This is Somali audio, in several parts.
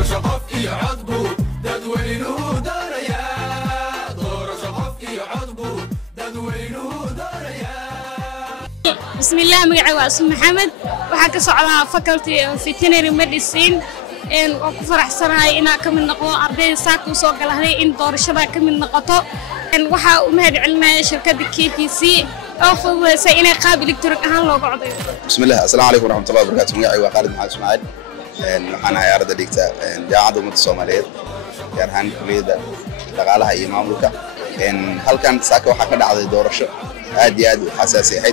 بسم الله مقعي واسم محمد وحكى على فاكولتي فيترينري ميديسين إن وكفرح سنة إن كمل نقطة أربعين ساعة وسوق لهذه إن دور الشباب كمل نقطة إن وحى ومهد علم شركة KTC أخذ سينا قابل إلكترونيك أهم لو قعد. بسم الله السلام عليكم ورحمة الله وبركاته مقعي وخالد محمد إسماعيل waxaan ahay arday dhigta jaamacadda ummadda Soomaaliyeed gaar ahaan kulliyadda dhaqaalaha iyo maamulka halkan saaka waxa ka dhacday doorasho aad iyo aad u xasaasi ah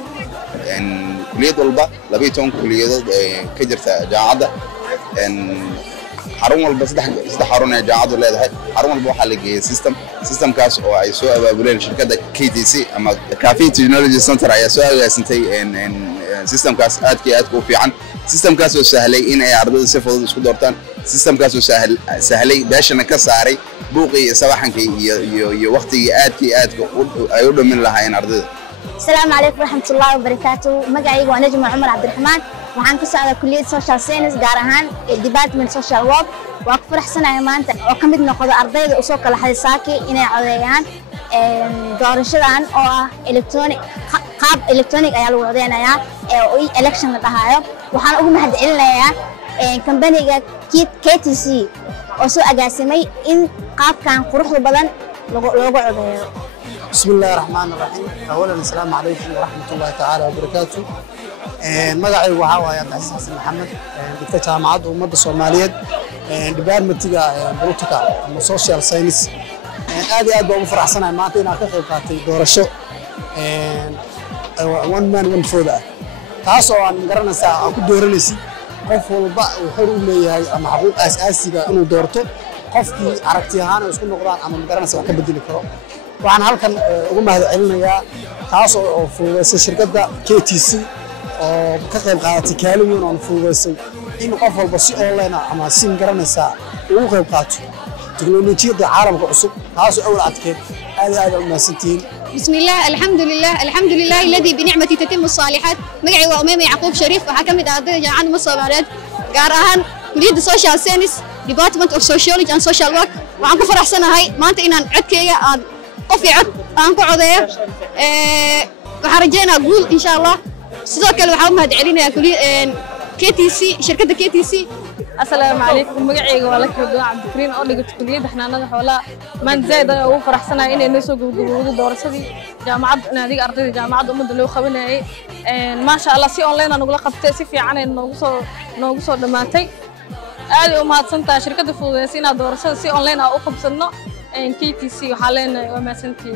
kulliyad walba 12 kulliyadood ka jirta jaamacadda xarun walba saddex xarun ee jaamacaddu leedahay xarun walba waxa la geeyay systemkaas oo ay soo abaabuleen shirkadda KTC ama Cafe Technology Center ayaa soo agaasintay systemkaas aad u fiican systemkaas oo sahlay in ay ardaydu si fudud isku doortaan systemkaas oo sahlay daashana ka saaray buuqii sabaxankii iyo waqtigii aad ay u dhamin lahaayeen ardayda. السلام عليكم ورحمة الله وبركاته مقعي ونجم عمر عبد الرحمن وحان كسو كلية سوشيال ساينس gaar ahaan ديبارتمنت سوشيال وورك waa ku faraxsanahay maanta oo ka mid noqdo ardayda u soo kala xadisaaki inay codeeyaan doorashadan oo ah qaab electronic ayaa lagu codeynayaa oo election la dhahayo waxaan ugu mahadcelinayaa company-ga KTC oo soo agaasimay in qaabkan quruxda badan loogu codeeyo. بسم الله الرحمن الرحيم أولاً السلام عليكم ورحمة الله تعالى وبركاته مقعي وحاوة يا عبد الحسن محمد دكتور جامعة أمة الصومالية ديبارتمنتيغا بروتوكول أما سوشيال ساينس aad baan u faraxsanahay maanta inaan ka qayb qaatay doorasho one man one vote taas oo aan garanaysaa aan ku dooranaysi qof walba uu xor u leeyahay ama xuquuq aasaasiga inuu doorto qofkii aragti ahaan isku noqdaan ama garanaysaa wax ka bedeli karo waxaan halkan ugu mahadcelinayaa taas oo fududeysay shirkadda KTC oo ka qayb qaadatay kaalin weyn oo fududeysay in qof walba si online ama si garanaysaa uu qayb qaato teknolojiyadda caalamka cusub taas oo awal adkeed aad u maasantiin. بسم الله الحمد لله الذي بنعمته تتم الصالحات مقعي وأمامي يعقوب شريف وحكمت أعضاء جامعة مصر gaar ahaan kulliyadda social science department of sociology and social work waxaan ku faraxsanahay maanta inaan codkeyga aan qof iyo cod aan ku codeeyo waxaan rajeynayaa guul insha Allah sidoo kale waxaan u mahadcelinayaa KTC shirkadda KTC. السلام عليكم مقعي ولا كردو عبد الكريم أول قلت كلية إحنا حولا من زايد أو فرحسنا إن الناس وجود دورسدي جامعة نادي أرضي جامعة أمد اللي خبنا ما شاء الله سي أونلاين أنا أقول قبت سي عن نوصل دماتي هذه أمهات سنتا شركة فوزينا دورسدي سي أونلاين أو خبصنا KTC وحاليا وما سنتي